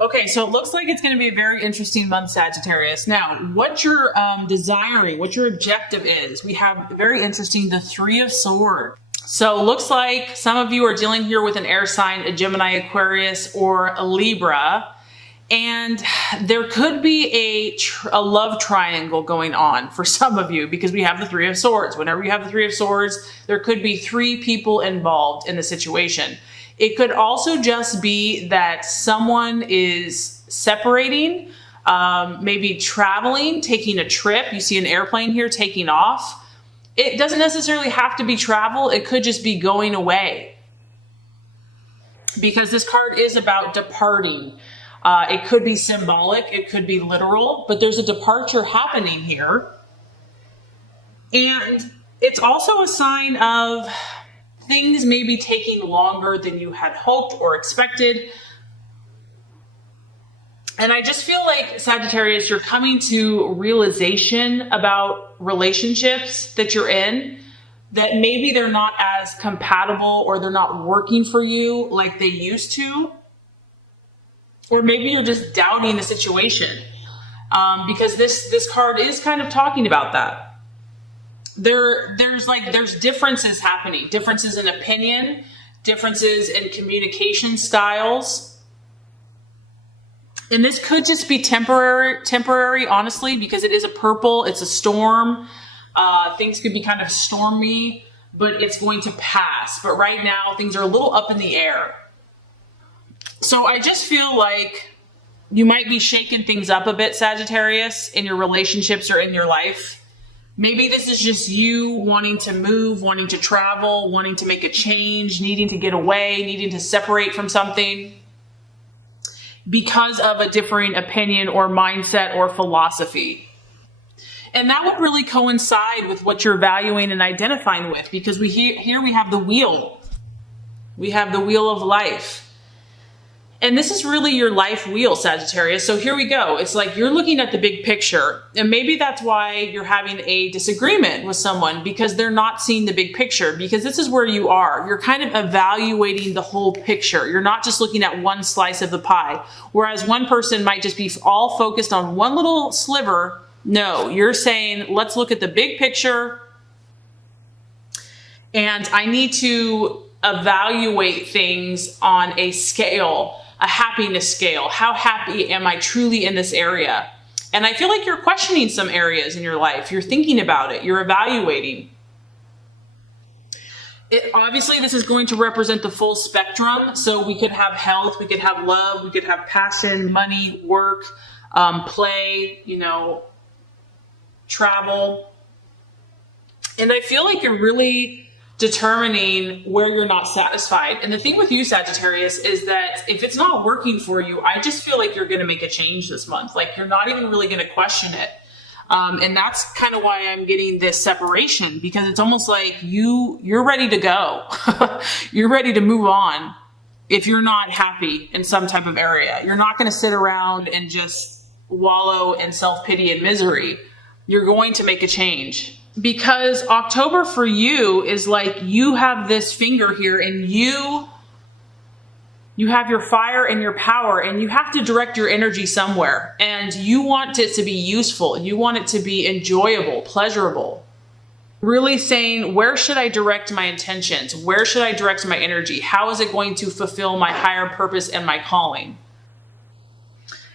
Okay, so it looks like it's going to be a very interesting month, Sagittarius. Now, what you're desiring, what your objective is, we have very interesting, the Three of Swords. So it looks like some of you are dealing here with an air sign, a Gemini, Aquarius, or a Libra. And there could be a love triangle going on for some of you because we have the Three of Swords. Whenever you have the Three of Swords, there could be three people involved in the situation. It could also just be that someone is separating, maybe traveling, taking a trip. You see an airplane here taking off. It doesn't necessarily have to be travel. It could just be going away. Because this card is about departing. It could be symbolic, it could be literal, but there's a departure happening here. And it's also a sign of things maybe taking longer than you had hoped or expected. And I just feel like, Sagittarius, you're coming to realization about relationships that you're in, that maybe they're not as compatible or they're not working for you like they used to. Or maybe you're just doubting the situation because this card is kind of talking about that. There's differences happening, differences in opinion, differences in communication styles. And this could just be temporary, honestly, because it is a purple, it's a storm. Things could be kind of stormy, but it's going to pass. But right now, things are a little up in the air. So I just feel like you might be shaking things up a bit, Sagittarius, in your relationships or in your life. Maybe this is just you wanting to move, wanting to travel, wanting to make a change, needing to get away, needing to separate from something because of a differing opinion or mindset or philosophy. And that would really coincide with what you're valuing and identifying with, because here we have the wheel. We have the wheel of life. And this is really your life wheel, Sagittarius. So here we go. It's like you're looking at the big picture. And maybe that's why you're having a disagreement with someone, because they're not seeing the big picture, because this is where you are. You're kind of evaluating the whole picture. You're not just looking at one slice of the pie. Whereas one person might just be all focused on one little sliver. No, you're saying, let's look at the big picture. And I need to evaluate things on a scale, a happiness scale. How happy am I truly in this area? And I feel like you're questioning some areas in your life. You're thinking about it. You're evaluating. Obviously, this is going to represent the full spectrum. So we could have health, we could have love, we could have passion, money, work, play, travel. And I feel like you're really determining where you're not satisfied. And the thing with you, Sagittarius, is that if it's not working for you, I just feel like you're going to make a change this month. Like you're not even really going to question it. And that's kind of why I'm getting this separation, because it's almost like you're ready to go. You're ready to move on. If you're not happy in some type of area, you're not going to sit around and just wallow in self-pity and misery. You're going to make a change. Because October for you is like you have this finger here and you have your fire and your power, and you have to direct your energy somewhere, and you want it to be useful. You want it to be enjoyable, pleasurable. Really saying, where should I direct my intentions? Where should I direct my energy? How is it going to fulfill my higher purpose and my calling?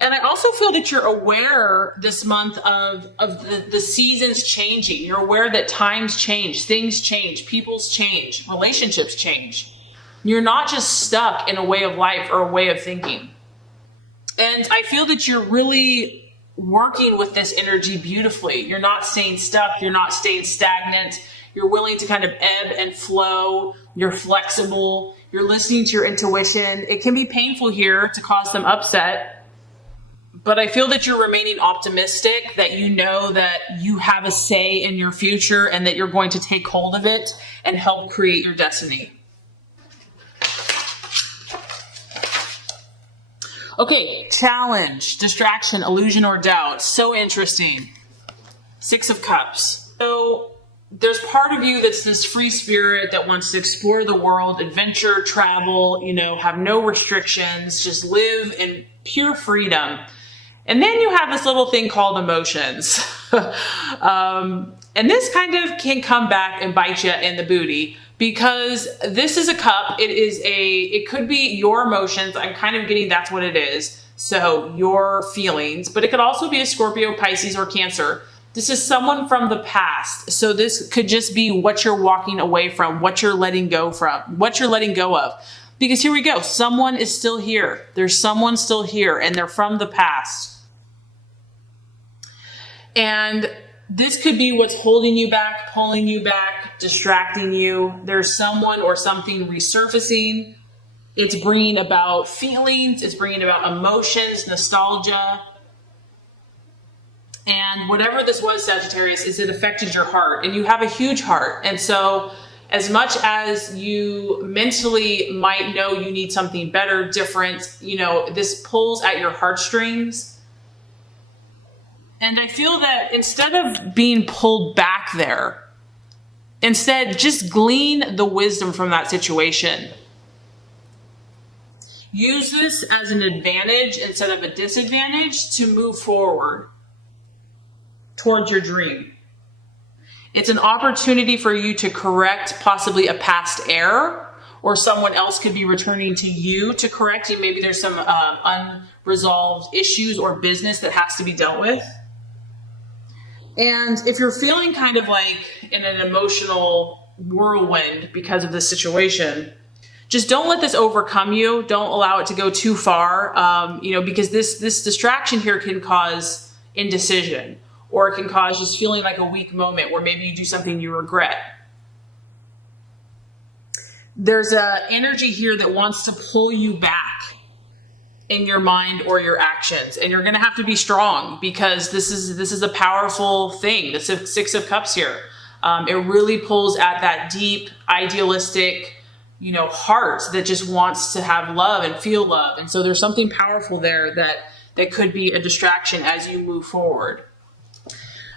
And I also feel that you're aware this month of the seasons changing. You're aware that times change, things change, people's change, relationships change. You're not just stuck in a way of life or a way of thinking. And I feel that you're really working with this energy beautifully. You're not staying stuck. You're not staying stagnant. You're willing to kind of ebb and flow. You're flexible. You're listening to your intuition. It can be painful here to cause some upset. But I feel that you're remaining optimistic, that you know that you have a say in your future and that you're going to take hold of it and help create your destiny. Okay, challenge, distraction, illusion, or doubt. So interesting. 6 of Cups. So there's part of you that's this free spirit that wants to explore the world, adventure, travel, have no restrictions, just live in pure freedom. And then you have this little thing called emotions. And this kind of can come back and bite you in the booty, because this is a cup. It could be your emotions. I'm kind of getting that's what it is. So your feelings, but it could also be a Scorpio, Pisces, or Cancer. This is someone from the past. So this could just be what you're walking away from, what you're letting go of. Because here we go. Someone is still here. There's someone still here, and they're from the past. And this could be what's holding you back, pulling you back, distracting you. There's someone or something resurfacing. It's bringing about feelings. It's bringing about emotions, nostalgia. And whatever this was, Sagittarius, is it affected your heart. And you have a huge heart. And so as much as you mentally might know you need something better, different, this pulls at your heartstrings. And I feel that instead of being pulled back there, instead just glean the wisdom from that situation. Use this as an advantage instead of a disadvantage to move forward towards your dream. It's an opportunity for you to correct possibly a past error, or someone else could be returning to you to correct you. Maybe there's some unresolved issues or business that has to be dealt with. And if you're feeling kind of like in an emotional whirlwind because of this situation, just don't let this overcome you. Don't allow it to go too far, because this distraction here can cause indecision, or it can cause just feeling like a weak moment where maybe you do something you regret. There's an energy here that wants to pull you back in your mind or your actions. And you're going to have to be strong, because this is a powerful thing. The Six of Cups here. It really pulls at that deep, idealistic, heart that just wants to have love and feel love. And so there's something powerful there that could be a distraction as you move forward.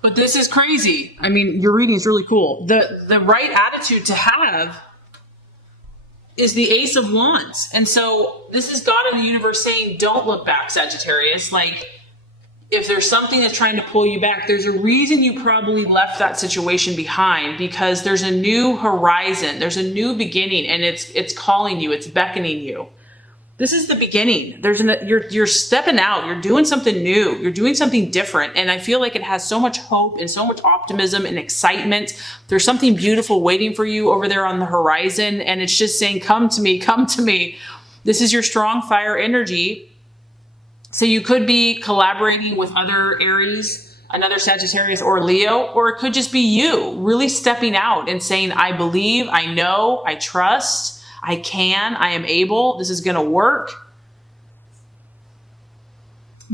But this is crazy. I mean, your reading is really cool. The right attitude to have is the Ace of Wands. And so this is God in the universe saying, don't look back, Sagittarius. Like, if there's something that's trying to pull you back, there's a reason you probably left that situation behind, because there's a new horizon. There's a new beginning, and it's calling you. It's beckoning you. This is the beginning. You're stepping out. You're doing something new. You're doing something different. And I feel like it has so much hope and so much optimism and excitement. There's something beautiful waiting for you over there on the horizon. And it's just saying, come to me, come to me. This is your strong fire energy. So you could be collaborating with other Aries, another Sagittarius or Leo, or it could just be you really stepping out and saying, I believe, I know, I trust. I can, I am able, this is going to work.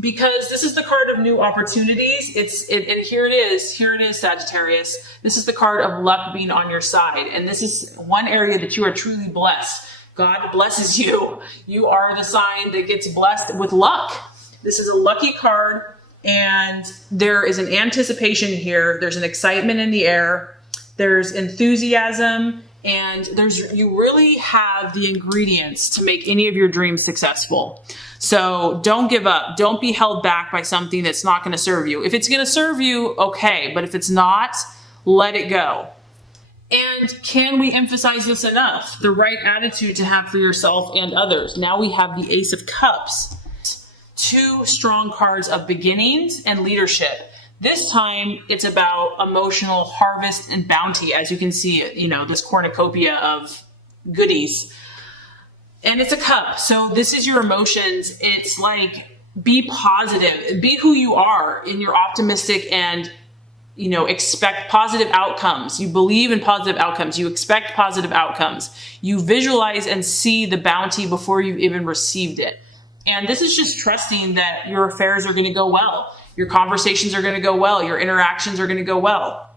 Because this is the card of new opportunities. And here it is, Sagittarius. This is the card of luck being on your side. And this is one area that you are truly blessed. God blesses you. You are the sign that gets blessed with luck. This is a lucky card, and there is an anticipation here. There's an excitement in the air. There's enthusiasm. And you really have the ingredients to make any of your dreams successful. So don't give up. Don't be held back by something that's not going to serve you. If it's going to serve you, okay. But if it's not, let it go. And can we emphasize this enough? The right attitude to have for yourself and others. Now we have the Ace of Cups. Two strong cards of beginnings and leadership. This time, it's about emotional harvest and bounty, as you can see, this cornucopia of goodies. And it's a cup. So this is your emotions. It's like, be positive. Be who you are, and you're optimistic, and, expect positive outcomes. You believe in positive outcomes. You expect positive outcomes. You visualize and see the bounty before you've even received it. And this is just trusting that your affairs are going to go well. Your conversations are going to go well. Your interactions are going to go well.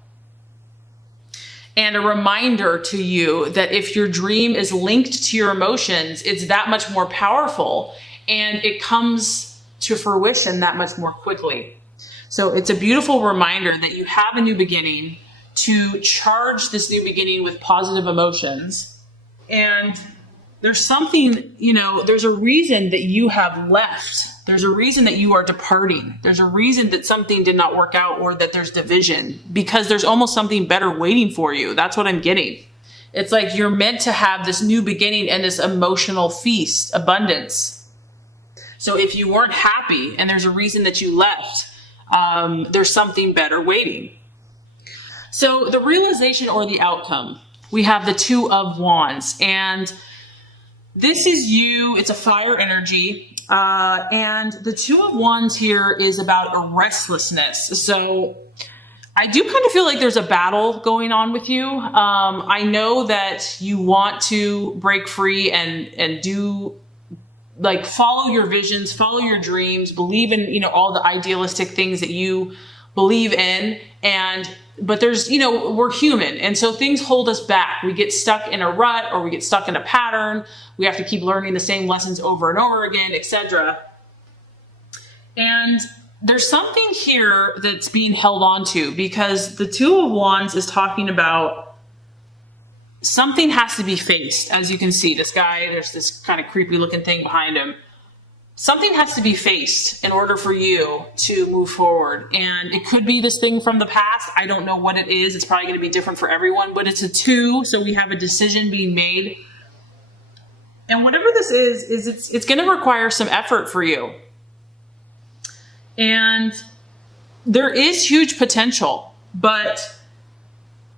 And a reminder to you that if your dream is linked to your emotions, it's that much more powerful, and it comes to fruition that much more quickly. So it's a beautiful reminder that you have a new beginning to charge this new beginning with positive emotions. And there's something, there's a reason that you have left. There's a reason that you are departing. There's a reason that something did not work out or that there's division, because there's almost something better waiting for you. That's what I'm getting. It's like you're meant to have this new beginning and this emotional feast, abundance. So if you weren't happy and there's a reason that you left, there's something better waiting. So the realization or the outcome, we have the Two of Wands, and this is you. It's a fire energy. And the Two of Wands here is about a restlessness. So I do kind of feel like there's a battle going on with you. I know that you want to break free and do, like, follow your visions, follow your dreams, believe in, all the idealistic things that you believe in. But there's, we're human. And so things hold us back. We get stuck in a rut, or we get stuck in a pattern. We have to keep learning the same lessons over and over again, etc. And there's something here that's being held on to, because the Two of Wands is talking about something has to be faced. As you can see, this guy, there's this kind of creepy looking thing behind him. Something has to be faced in order for you to move forward. And it could be this thing from the past. I don't know what it is. It's probably going to be different for everyone, but it's a two. So we have a decision being made. And whatever this is it's going to require some effort for you. And there is huge potential, but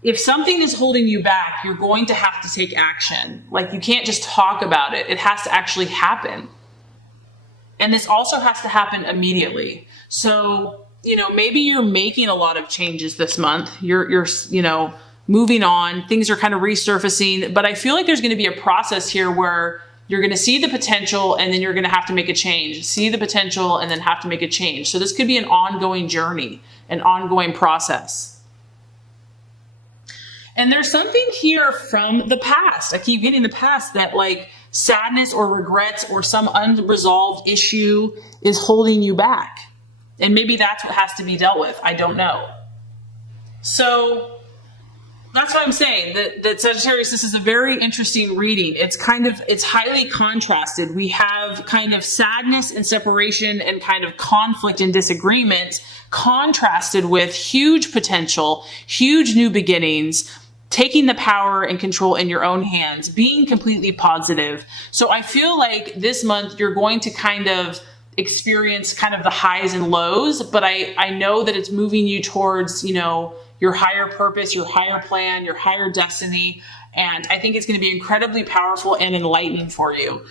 if something is holding you back, you're going to have to take action. Like, you can't just talk about it. It has to actually happen. And this also has to happen immediately. So, maybe you're making a lot of changes this month. You're moving on. Things are kind of resurfacing. But I feel like there's going to be a process here where you're going to see the potential and then you're going to have to make a change. See the potential and then have to make a change. So this could be an ongoing journey, an ongoing process. And there's something here from the past. I keep getting the past, that like sadness or regrets or some unresolved issue is holding you back. And maybe that's what has to be dealt with. I don't know. So that's what I'm saying, that Sagittarius, this is a very interesting reading. It's highly contrasted. We have kind of sadness and separation and kind of conflict and disagreement contrasted with huge potential, huge new beginnings, taking the power and control in your own hands, being completely positive. So I feel like this month you're going to kind of experience kind of the highs and lows, but I know that it's moving you towards, your higher purpose, your higher plan, your higher destiny. And I think it's going to be incredibly powerful and enlightening for you.